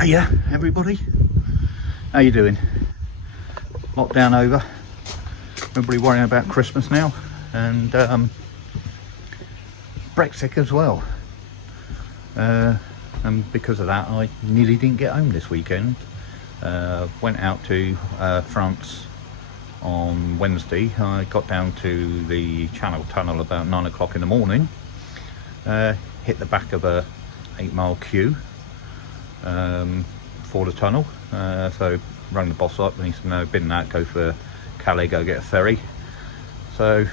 Hiya everybody, how you doing? Lockdown over, everybody worrying about Christmas now, and Brexit as well, and because of that I nearly didn't get home this weekend. Went out to France on Wednesday. I got down to the Channel Tunnel about 9 o'clock in the morning, hit the back of a 8-mile queue for the tunnel, so rang the boss up and he said no, bin that, go for Calais, go get a ferry. So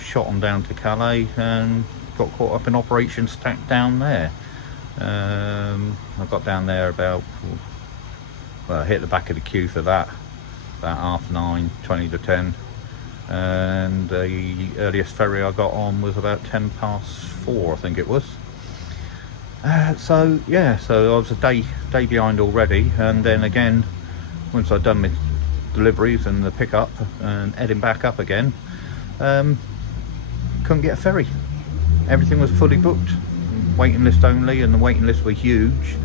shot on down to Calais and got caught up in Operation Stack down there. I got down there about, well, I hit the back of the queue for that about 9:30, 20 to 10, and the earliest ferry I got on was about 4:10, I think it was. So yeah, so I was a day behind already, and then again once I'd done my deliveries and the pickup and heading back up again, couldn't get a ferry. Everything was fully booked, waiting list only, and the waiting list was huge.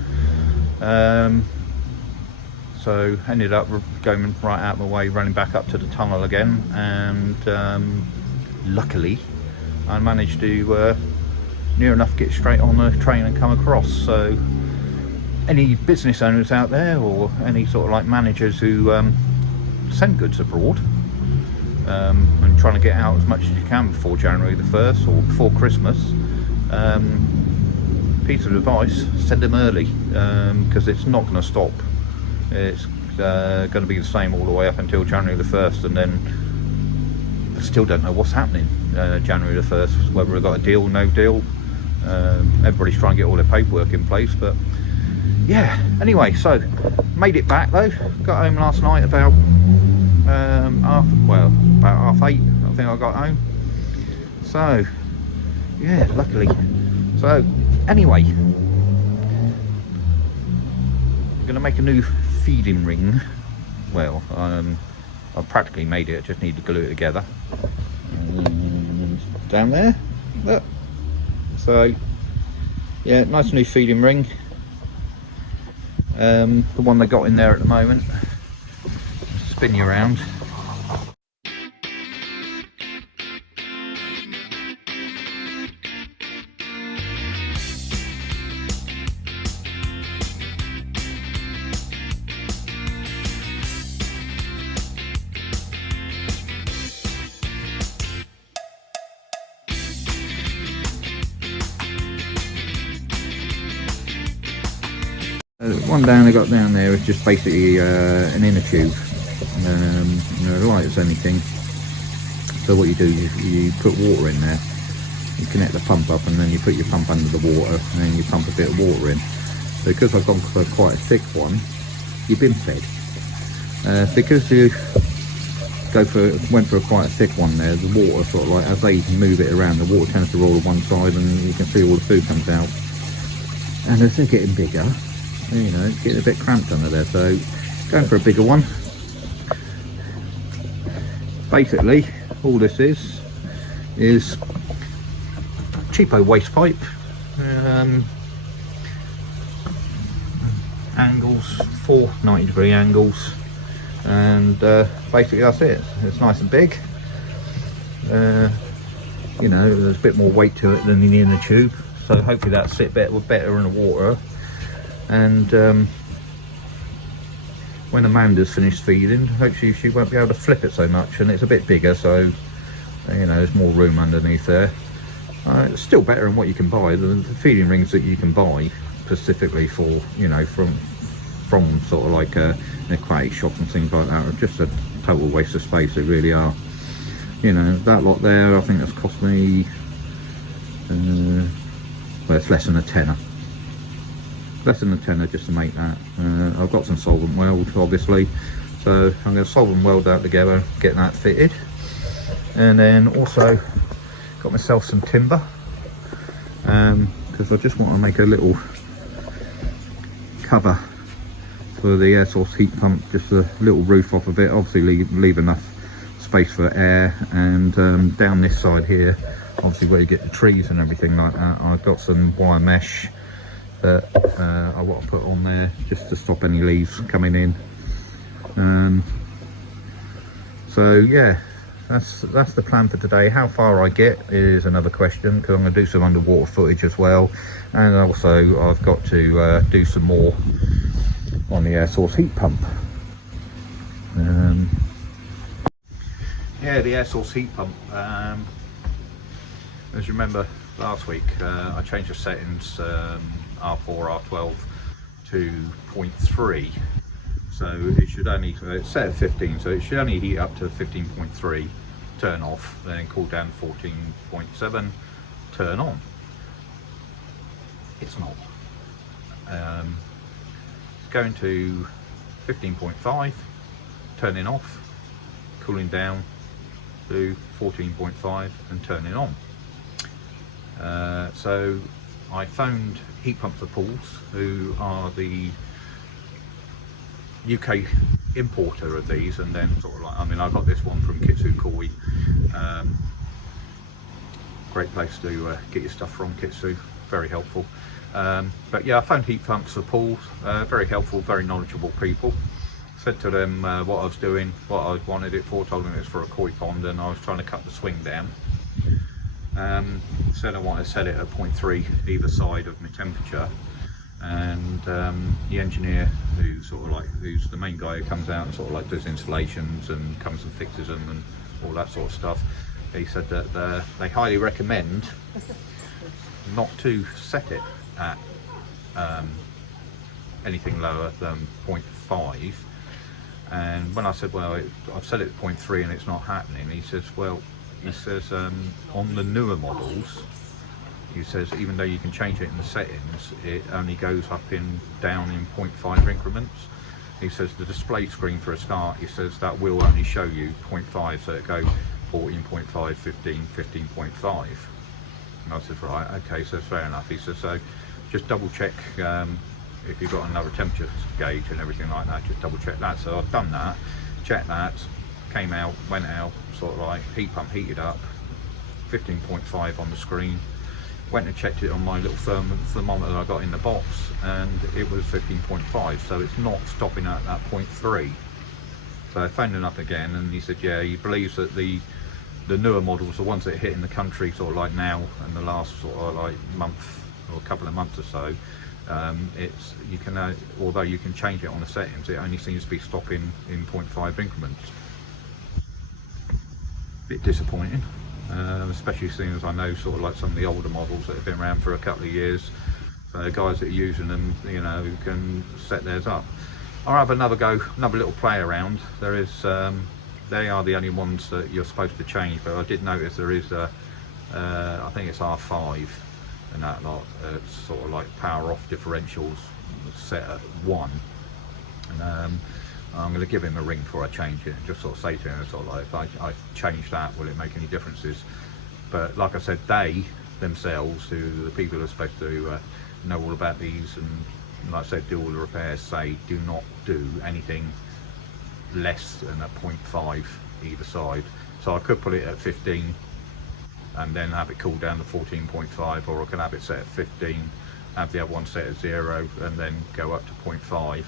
So ended up going right out of my way, running back up to the tunnel again, and luckily I managed to near enough get straight on the train and come across. So any business owners out there, or any sort of like managers who send goods abroad, and trying to get out as much as you can before January the 1st or before Christmas, piece of advice, send them early, because it's not going to stop. It's going to be the same all the way up until January the 1st, and then I still don't know what's happening January the 1st, whether we've got a deal, no deal. Everybody's trying to get all their paperwork in place, but yeah, anyway, so made it back though. Got home last night about about 8:30, I think I got home. So yeah, luckily. So anyway, I'm gonna make a new feeding ring. Well, I've practically made it, I just need to glue it together. Down there, look. So yeah, nice new feeding ring. The one they got in there at the moment. Spin you around. One down I got down there is just basically an inner tube, light as anything. So what you do is you put water in there, you connect the pump up, and then you put your pump under the water, and then you pump a bit of water in. So because I've gone for quite a thick one, you've been fed. Because you went for quite a thick one there, the water sort of like, as they move it around, the water tends to roll to one side, and you can see all the food comes out. And as they're getting bigger, you know, it's getting a bit cramped under there, so going for a bigger one. Basically all this is cheapo waste pipe, angles, 4 90-degree angles, and basically that's it. It's nice and big. You know, there's a bit more weight to it than in the tube, so hopefully that'll sit better in the water. And when Amanda's finished feeding, hopefully she won't be able to flip it so much, and it's a bit bigger, so you know, there's more room underneath there. It's still better than what you can buy. The feeding rings that you can buy specifically for, you know, from sort of like an aquatic shop and things like that are just a total waste of space. They really are. You know, that lot there, I think that's cost me well, it's less than a tenner. Less than a tenner just to make that. I've got some solvent weld obviously, so I'm going to solvent weld that together, get that fitted, and then also got myself some timber, because I just want to make a little cover for the air source heat pump, just a little roof off of it, obviously leave enough space for air. And down this side here, obviously where you get the trees and everything like that, I've got some wire mesh that I want to put on there just to stop any leaves coming in. So yeah, that's the plan for today. How far I get is another question, because I'm going to do some underwater footage as well, and also I've got to do some more on the air source heat pump. Yeah, the air source heat pump. As you remember last week, I changed the settings R4, R12 to 0.3. So it should only, it's set at 15, so it should only heat up to 15.3, turn off, then cool down to 14.7, turn on. It's not. Going to 15.5, turning off, cooling down to 14.5 and turning on. So I phoned Heat Pump for Pools, who are the UK importer of these, and then sort of like, I mean, I got this one from Kitsukoi, great place to get your stuff from, Kitsu, very helpful. But yeah, I phoned Heat Pumps for Pools, very helpful, very knowledgeable people. Said to them what I was doing, what I wanted it for, told them it was for a koi pond, and I was trying to cut the swing down. Said I wanted to set it at 0.3 either side of my temperature, and the engineer, who's the main guy who comes out and sort of like does installations and comes and fixes them and all that sort of stuff, he said that they highly recommend not to set it at anything lower than 0.5. And when I said, well, I've set it at 0.3 and it's not happening, he says, well, on the newer models, he says, even though you can change it in the settings, it only goes up and down in 0.5 increments. He says the display screen, for a start, he says that will only show you 0.5, so it goes 14.5, 15, 15.5. And I said, right, okay, so fair enough. He says, so just double check if you've got another temperature gauge and everything like that, just double check that. So I've done that, checked that, came out, went out, sort of like heat pump heated up, 15.5 on the screen. Went and checked it on my little thermometer I got in the box, and it was 15.5, so it's not stopping at that 0.3. So I phoned him up again, and he said, yeah, he believes that the newer models, the ones that hit in the country sort of like now and the last sort of like month or a couple of months or so, it's, you can although you can change it on the settings, it only seems to be stopping in 0.5 increments. Bit disappointing. Especially seeing as I know sort of like some of the older models that have been around for a couple of years, so guys that are using them, you know, who can set theirs up. I'll have another go, another little play around. There is, they are the only ones that you're supposed to change, but I did notice there is a, I think it's R5 and that lot, it's sort of like power off differentials set at 1. And I'm going to give him a ring before I change it, and just sort of say to him, sort of like, if I change that, will it make any differences? But like I said, they themselves, who the people who are supposed to know all about these and, like I said, do all the repairs, say do not do anything less than a 0.5 either side. So I could put it at 15 and then have it cooled down to 14.5, or I can have it set at 15, have the other one set at 0, and then go up to 0.5.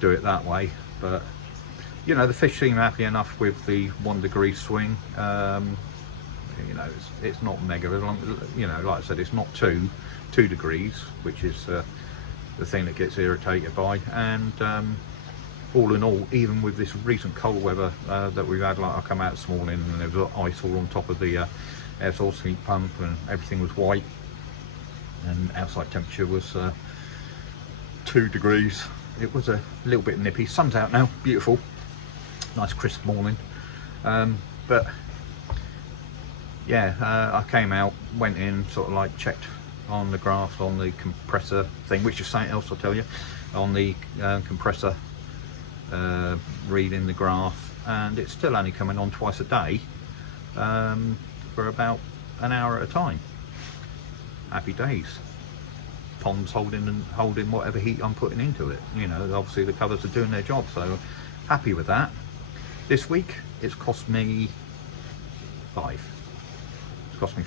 Do it that way. But you know, the fish seem happy enough with the 1 degree swing. You know, it's not mega, you know, like I said, it's not 2 degrees, which is the thing that gets irritated by. And all in all, even with this recent cold weather that we've had, like I come out this morning and there was ice all on top of the air source heat pump, and everything was white, and outside temperature was 2 degrees. It was a little bit nippy. Sun's out now, beautiful, nice crisp morning. But yeah, I came out, went in, sort of like checked on the graph on the compressor thing, which is something else I'll tell you, on the compressor reading the graph, and it's still only coming on twice a day for about an hour at a time. Happy days. Pond's holding whatever heat I'm putting into it. You know, obviously the covers are doing their job, so happy with that. This week it's cost me £5. It's cost me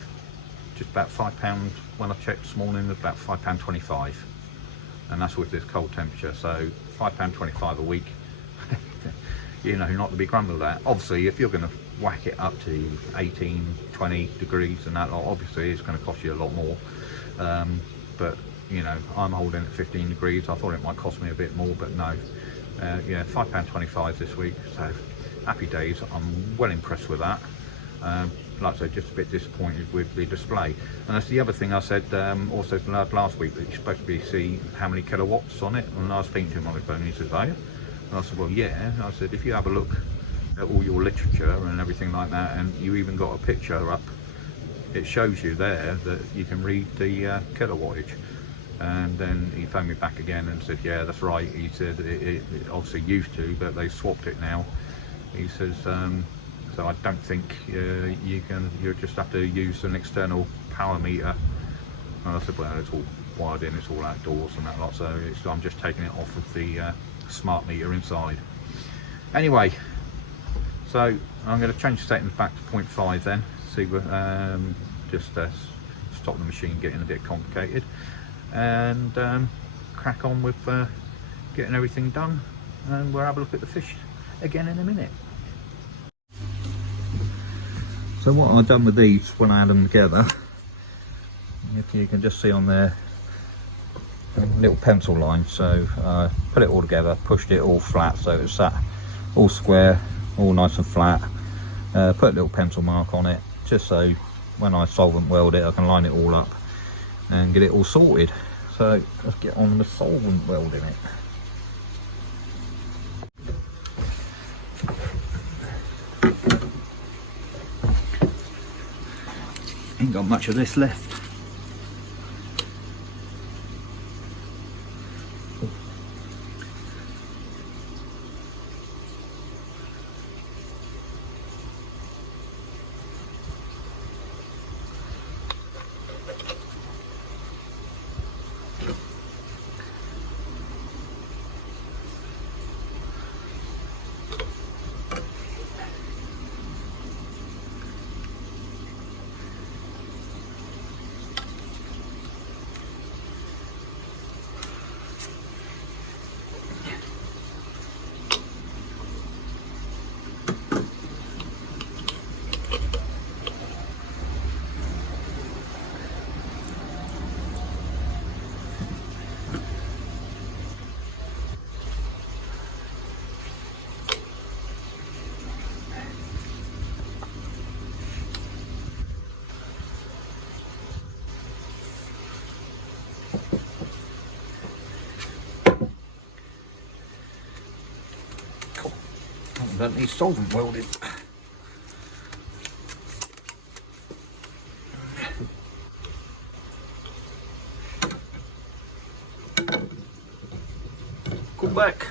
just about £5. When I checked this morning, it was about £5.25. and that's with this cold temperature. So £5.25 a week, you know, not to be grumbled at. Obviously, if you're going to whack it up to 18, 20 degrees and that, obviously it's going to cost you a lot more. But you know, I'm holding at 15 degrees. I thought it might cost me a bit more, but no. Yeah, £5.25 this week, so happy days. I'm well impressed with that. Like I said, just a bit disappointed with the display. And that's the other thing I said also last week, that you're supposed to be see how many kilowatts on it. And I was speaking to him on the phone, he said, "Oh." And I said, well, yeah. I said, if you have a look at all your literature and everything like that, and you even got a picture up, it shows you there that you can read the kilowattage. And then he phoned me back again and said, yeah, that's right. He said it obviously used to, but they swapped it now. He says, so I don't think you just have to use an external power meter. And I said, well, it's all wired in, it's all outdoors and that lot, so I'm just taking it off of the smart meter inside. Anyway, so I'm going to change the settings back to 0.5 then, see what, just stop the machine getting a bit complicated, and crack on with getting everything done, and we'll have a look at the fish again in a minute. So what I've done with these when I had them together, if you can just see on there, little pencil line, so put it all together, pushed it all flat so it's sat all square, all nice and flat. Put a little pencil mark on it, just so when I solvent weld it I can line it all up and get it all sorted. So let's get on the solvent welding it. Ain't got much of this left. Don't need solvent welding. Come back.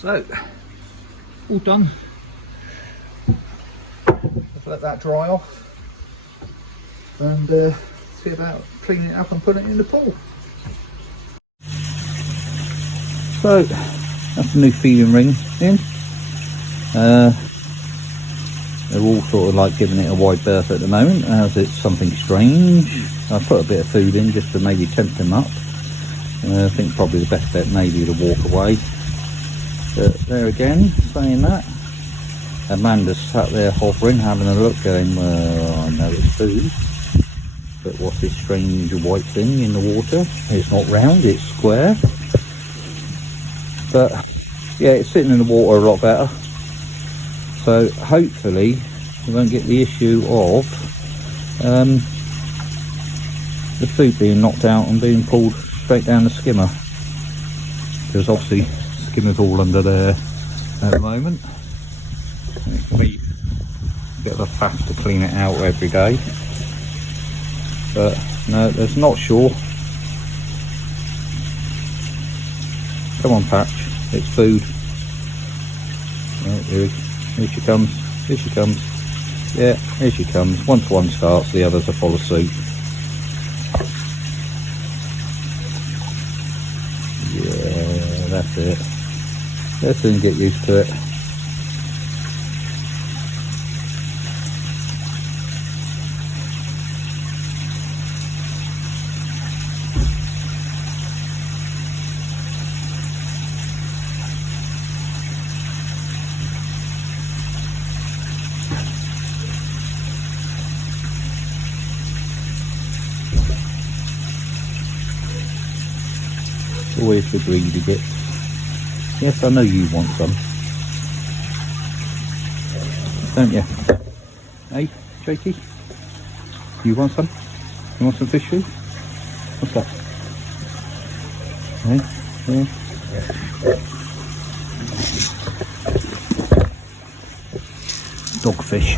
So, all done. Just let that dry off and see about cleaning it up and putting it in the pool. So, that's the new feeding ring in. They're all sort of like giving it a wide berth at the moment as it's something strange. I put a bit of food in just to maybe tempt them up. I think probably the best bet maybe to walk away. But there again, saying that, Amanda's sat there hovering, having a look, going, well, I know it's food, but what's this strange white thing in the water? It's not round, it's square. But yeah, it's sitting in the water a lot better. So hopefully we won't get the issue of the food being knocked out and being pulled straight down the skimmer, because obviously skimmer's all under there at the moment. It's me a bit of a faff to clean it out every day, but no, there's not sure. Come on, Patch, it's food. Oh, here she comes, here she comes. Yeah, here she comes. Once one starts, the others will follow suit. Yeah, that's it. Let's soon get used to it. Always the greedy bits. Yes, I know you want some, don't you? Hey, Jakey, you want some? You want some fish food? What's that? Hey, yeah. Dogfish.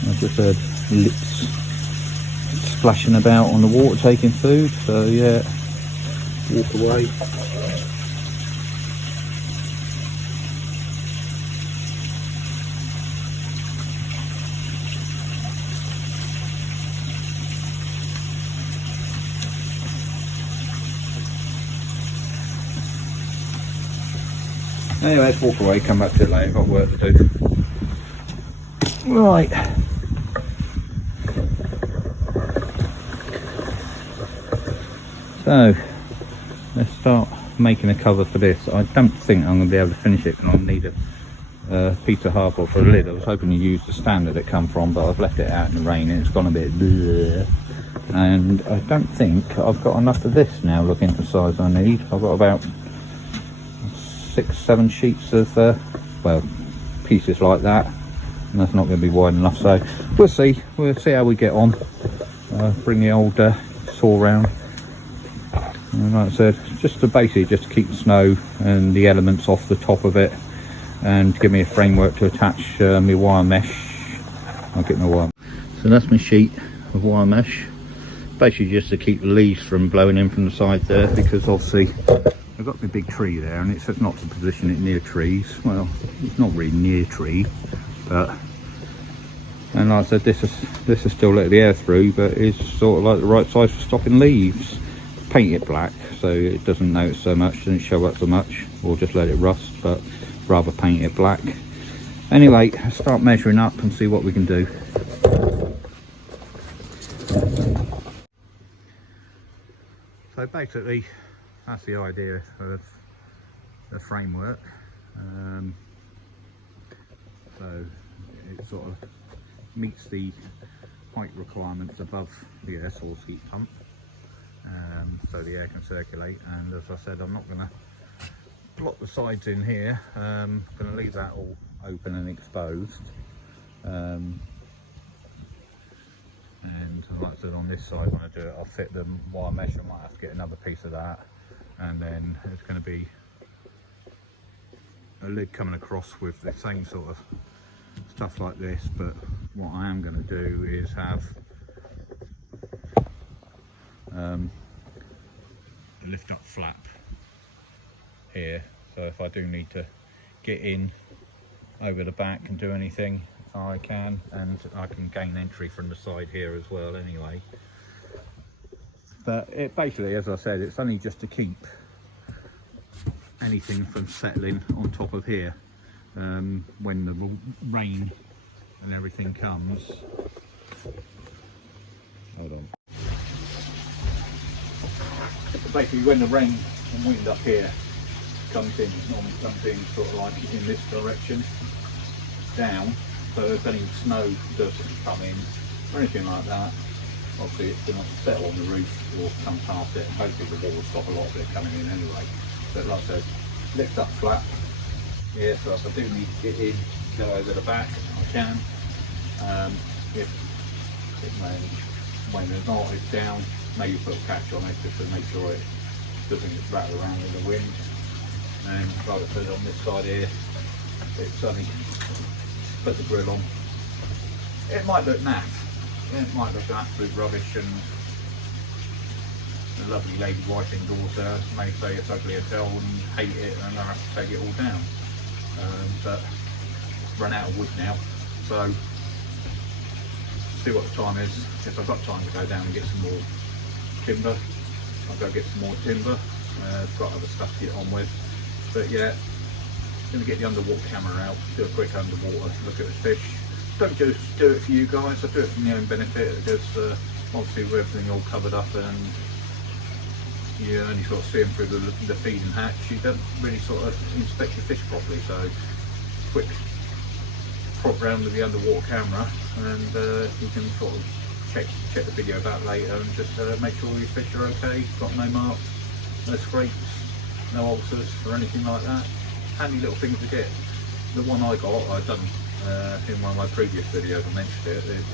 I just heard lips splashing about on the water taking food, so yeah, walk away. Anyway, let's walk away, come back to it later, got work to do. Right. So, let's start making a cover for this. I don't think I'm going to be able to finish it, and I'll need a piece of hardboard for a lid. I was hoping to use the standard it come from, but I've left it out in the rain and it's gone a bit bleh. And I don't think I've got enough of this now, looking at the size I need. I've got about 6-7 sheets of well, pieces like that, and that's not going to be wide enough, so we'll see how we get on. Bring the old saw round, and like I said, just to keep the snow and the elements off the top of it, and to give me a framework to attach my wire mesh. I'll get my wire. So that's my sheet of wire mesh, basically just to keep the leaves from blowing in from the side there, because obviously I've got the big tree there, and it says not to position it near trees. Well, it's not really near tree, but, and like I said, this is still letting the air through, but it's sort of like the right size for stopping leaves. Paint it black so it doesn't notice so much, doesn't show up so much, or just let it rust, but rather paint it black. Anyway, let's start measuring up and see what we can do. So basically, that's the idea of the framework. So it sort of meets the height requirements above the air source heat pump, so the air can circulate. And as I said, I'm not going to block the sides in here. I'm going to leave that all open and exposed. And like I said, on this side, when I do it, I'll fit them wire mesh. I might have to get another piece of that, and then it's going to be a lid coming across with the same sort of stuff like this. But what I am going to do is have a lift up flap here, so if I do need to get in over the back and do anything, I can, and I can gain entry from the side here as well anyway. But it basically, as I said, it's only just to keep anything from settling on top of here when the rain and everything comes. Hold on. Basically, when the rain and wind up here comes in, it normally comes in sort of like in this direction down. So if any snow doesn't come in or anything like that, obviously it's going to settle on the roof or come past it, and hopefully the wall will stop a lot of it coming in anyway. But like I said, lift up flat here, so if I do need to get in, go over the back, I can. If it rains, when it's not, it's down, maybe put a catch on it just to make sure it doesn't get rattled around in the wind. And like I said, on this side here, it's only put the grill on. It might look naff, it might look absolute rubbish, and the lovely lady wife indoors may say it's ugly as hell and hate it, and I have to take it all down. But run out of wood now, so see what the time is. If I've got time to go down and get some more timber, I'll go get some more timber. I've got other stuff to get on with, but yeah, going to get the underwater camera out, do a quick underwater look at the fish. Don't just do it for you guys, I do it for my own benefit, because obviously with everything all covered up and you only sort of see them through the feeding hatch, you don't really sort of inspect your fish properly. So quick prop round with the underwater camera, and you can sort of check the video back later and just make sure your fish are okay, got no marks, no scrapes, no ulcers or anything like that. Handy little things to get. The one I got, I've done in one of my previous videos, I mentioned it, it's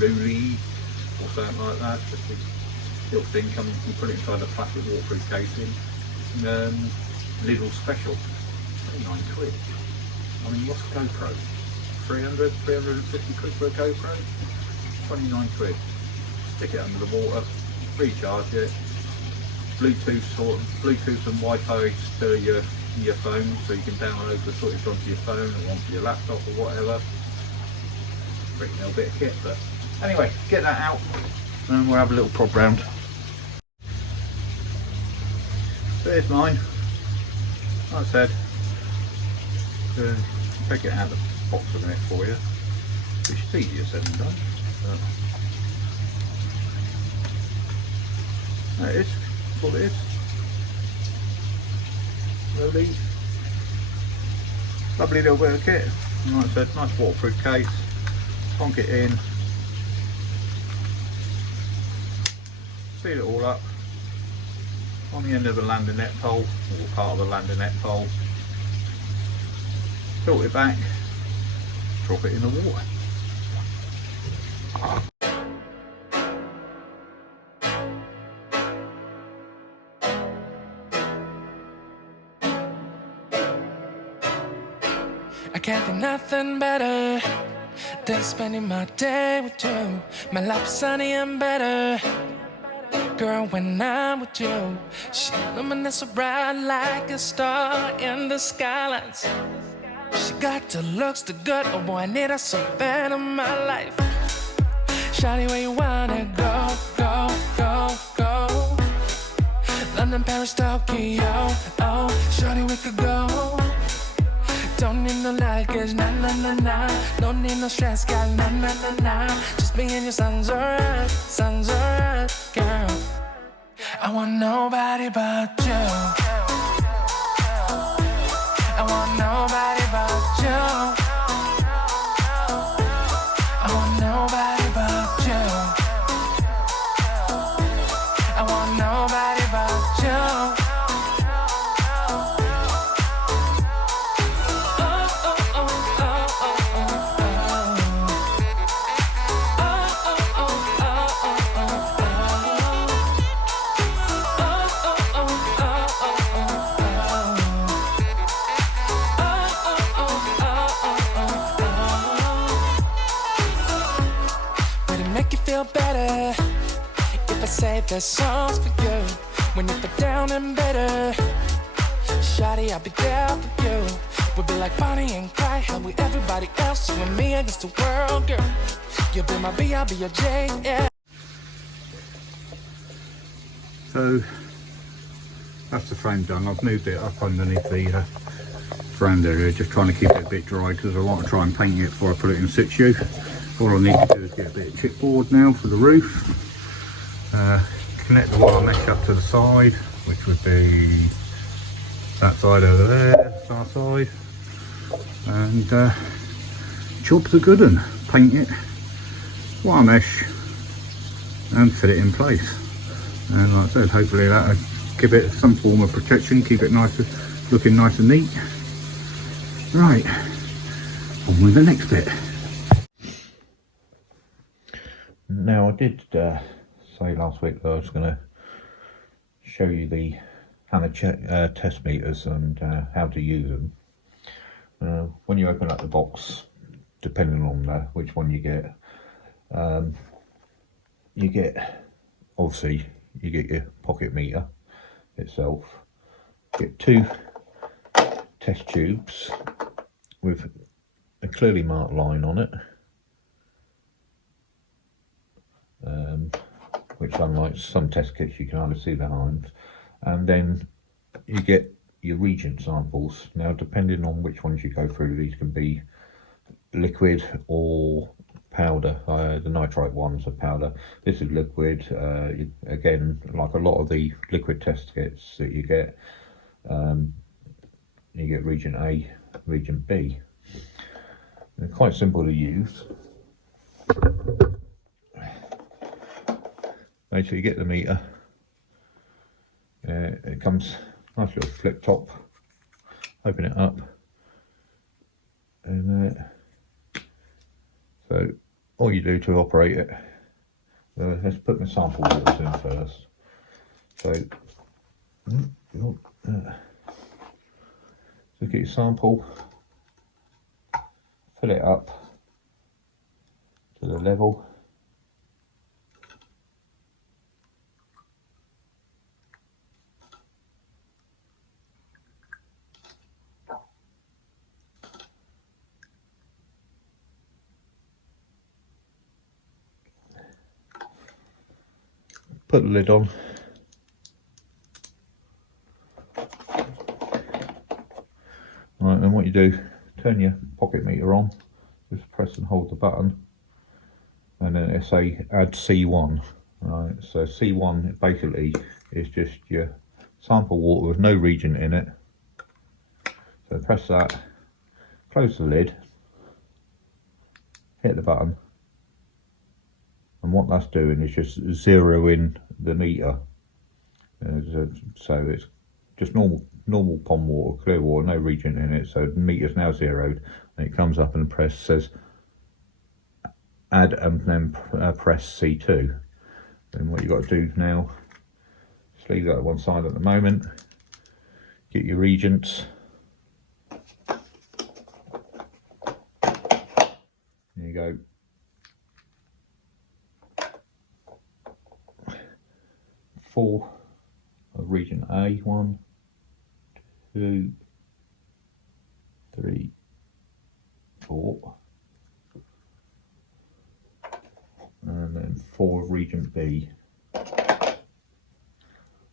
Luli or something like that. Just a little thing, you put it inside a plastic waterproof casing. Lidl special, 29 quid. I mean, what's a GoPro? 350 quid for a GoPro? 29 quid. Stick it under the water, recharge it, Bluetooth and Wi-Fi to your phone, so you can download the footage onto your phone or onto your laptop or whatever. Pretty little bit of kit, but anyway, get that out and we'll have a little prop round. So here's mine. Like I said, take it out of the box a minute for you, which is easier said than done. There it is, that's all it is. Lovely little bit of kit. And like I said, nice waterproof case. Plonk it in, seal it all up on the end of the landing net pole, or part of the landing net pole. Tilt it back, drop it in the water. I can't think nothing better than spending my day with you. My life is sunny and better, girl, when I'm with you. She illuminates so bright like a star in the skylines. She got the looks, the good, oh boy, I need her so bad in my life. Shawty, where you wanna go, go, go, go? London, Paris, Tokyo, oh, shawty, we could go. Don't need no light. like it's na na na na. No need no stress, got na na na na. Just me and your son's alright, girl. I want nobody but you. I want nobody but you. I want nobody but you. I want nobody but you. Better if I say there's songs for you when you feel down and better. Shawty, I'll be there for you. We'll be like Bonnie and Clyde, how we everybody else, you and me against the world, girl. You'll be my B, I'll be your J, yeah. So that's the frame done. I've moved it up underneath the frame area, just trying to keep it a bit dry because I want to try and paint it before I put it in situ. All I need to do is get a bit of chipboard now for the roof, connect the wire mesh up to the side, which would be that side over there, that's our side, and chop the good one, paint it, wire mesh, and fit it in place. And like I said, hopefully that'll give it some form of protection, keep it nice, looking nice and neat. Right, on with the next bit. Now, I did say last week that I was going to show you the hanna test meters and how to use them. When you open up the box, depending on which one you get obviously you get your pocket meter itself, get two test tubes with a clearly marked line on it. Which, unlike some test kits, you can hardly see behind. And then you get your reagent samples. Now, depending on which ones you go through, these can be liquid or powder. The nitrite ones are powder. This is liquid. Again, like a lot of the liquid test kits that you get reagent A, reagent B. They're quite simple to use. Basically, you get the meter. It comes nice little flip top. Open it up, and so all you do to operate it. Let's put my sample waters in first. So get your sample, fill it up to the level. Put the lid on. Right, then what you do, turn your pocket meter on, just press and hold the button, and then it say add C1. Right, so C1 basically is just your sample water with no reagent in it. So press that, close the lid, hit the button, and what that's doing is just zeroing the meter. So it's just normal pond water, clear water, no reagent in it. So the meter's now zeroed, and it comes up and says add, and then press C2. Then what you've got to do now, just leave that at one side at the moment, get your reagents. There you go. 4 of reagent A, 1, 2, 3, 4, and then 4 of reagent B. And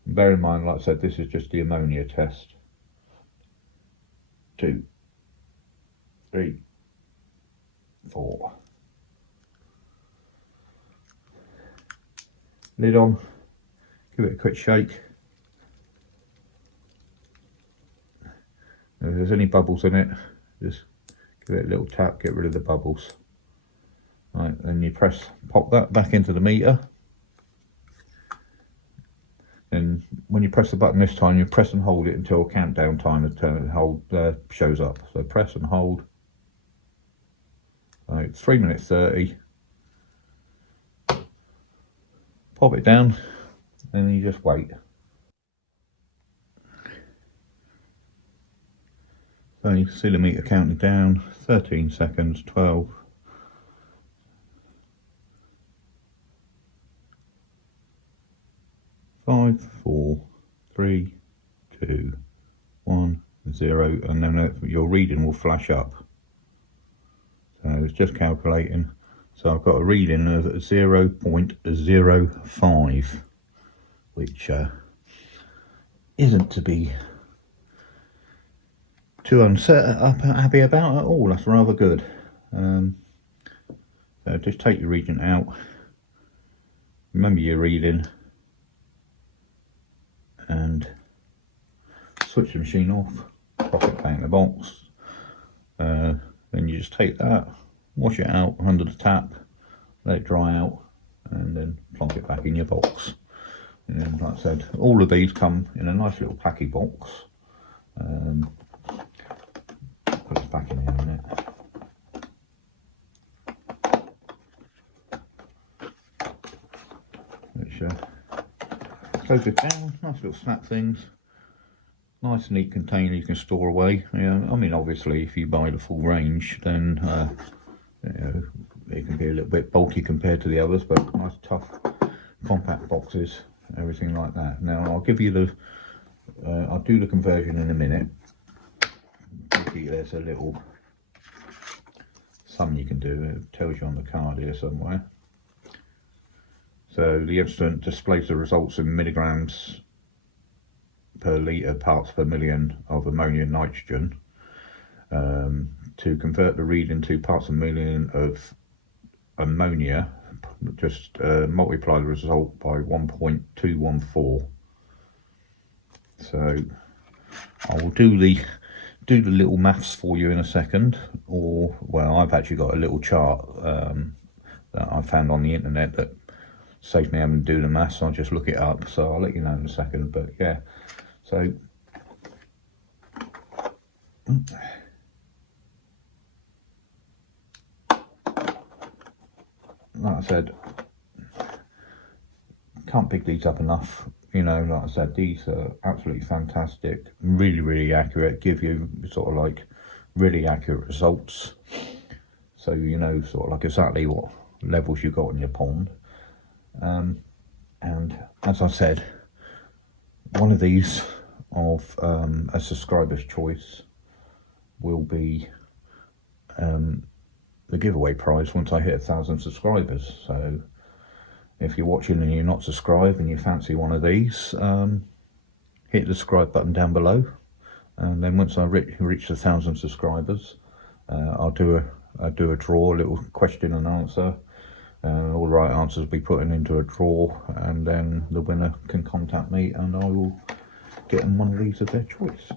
bear in mind, like I said, this is just the ammonia test. 2, 3, 4. Lid on, give it a quick shake. If there's any bubbles in it, just give it a little tap, get rid of the bubbles. Right, then you pop that back into the meter. And when you press the button this time, you press and hold it until a countdown timer shows up. So press and hold. So 3 minutes 30. Pop it down, and you just wait. So you can see the meter counting down. 13 seconds, 12. 5, 4, 3, 2, 1, 0, and then your reading will flash up. So it's just calculating. So I've got a reading of 0.05, which isn't to be too happy about at all. That's rather good. So just take your reading out. Remember your reading. And switch the machine off, pop it back in the box. Then you just take that, wash it out under the tap, let it dry out, and then plonk it back in your box. And then, like I said, all of these come in a nice little packy box. Put this back in here a minute. Which close it down, nice little snap things. Nice neat container you can store away. Yeah, I mean, obviously if you buy the full range, then you know, it can be a little bit bulky compared to the others, but nice tough compact boxes, everything like that. Now I'll give you the I'll do the conversion in a minute. There's a little sum you can do. It tells you on the card here somewhere. So the instrument displays the results in milligrams per litre parts per million of ammonia and nitrogen. To convert the reading to parts per million of ammonia, just multiply the result by 1.214. So I will do the little maths for you in a second, or well, I've actually got a little chart that I found on the internet that saves me having to do the maths. I'll just look it up, so I'll let you know in a second. But yeah, so like I said, can't pick these up enough. You know, like I said, these are absolutely fantastic, really accurate, give you sort of like really accurate results, so you know sort of like exactly what levels you got in your pond. And as I said, one of these of a subscriber's choice will be the giveaway prize once I hit 1,000 subscribers. So if you're watching and you're not subscribed and you fancy one of these, hit the subscribe button down below, and then once I reach 1,000 subscribers, I'll do a draw, a little question and answer. All the right answers will be put into a draw, and then the winner can contact me and I will get them one of these of their choice.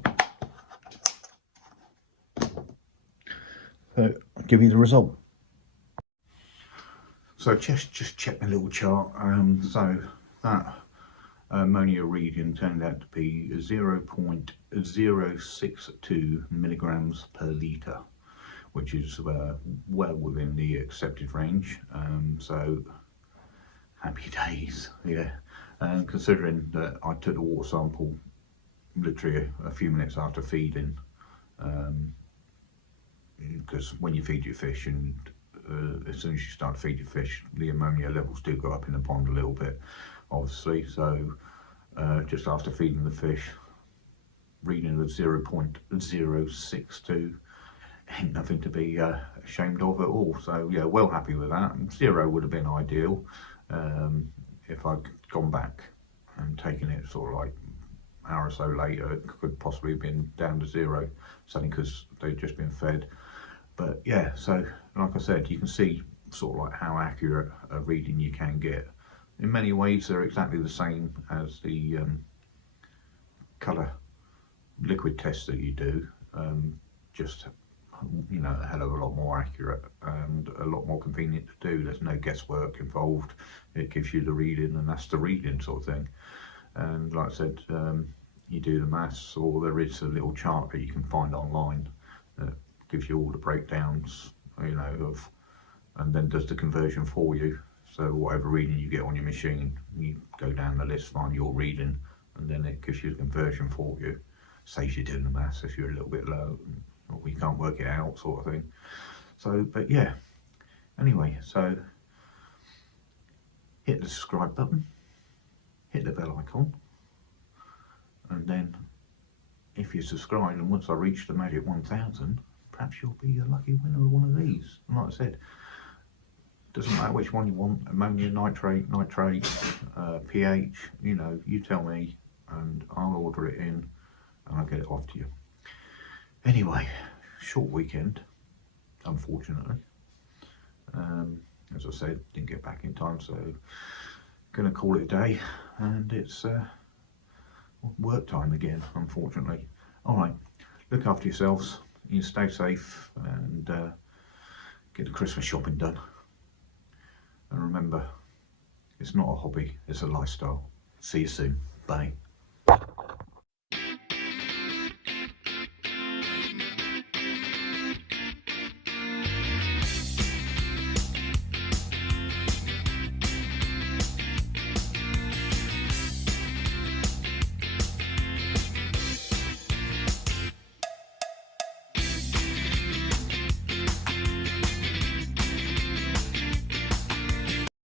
So I'll give you the result. So just check my little chart. So that ammonia reading turned out to be 0.062 milligrams per litre, which is well within the accepted range. So happy days, yeah. Considering that I took the water sample literally a few minutes after feeding, because when you feed your fish, and as soon as you start to feed your fish, the ammonia levels do go up in the pond a little bit, obviously. So just after feeding the fish, reading of 0.062 ain't nothing to be ashamed of at all. So yeah, well happy with that. 0 would have been ideal if I'd gone back and taken it sort of like an hour or so later. It could possibly have been down to 0, something because they'd just been fed But yeah, so like I said, you can see sort of like how accurate a reading you can get. In many ways they're exactly the same as the colour liquid test that you do, just a hell of a lot more accurate and a lot more convenient to do. There's no guesswork involved. It gives you the reading and that's the reading sort of thing. And like I said, you do the maths, or there is a little chart that you can find online that gives you all the breakdowns, of, and then does the conversion for you. So whatever reading you get on your machine, you go down the list, find your reading, and then it gives you the conversion for you. Saves you doing the maths if you're a little bit low or you can't work it out, sort of thing. So, but yeah, anyway, so hit the subscribe button, hit the bell icon, and then if you subscribe, and once I reach the magic 1000, perhaps you'll be a lucky winner of one of these. And like I said, doesn't matter which one you want, ammonia, nitrate, pH, you tell me and I'll order it in and I'll get it off to you. Anyway, short weekend, unfortunately. As I said, didn't get back in time, so gonna call it a day, and it's work time again, unfortunately. Alright, look after yourselves, you stay safe, and get the Christmas shopping done. And remember, it's not a hobby, it's a lifestyle. See you soon. Bye.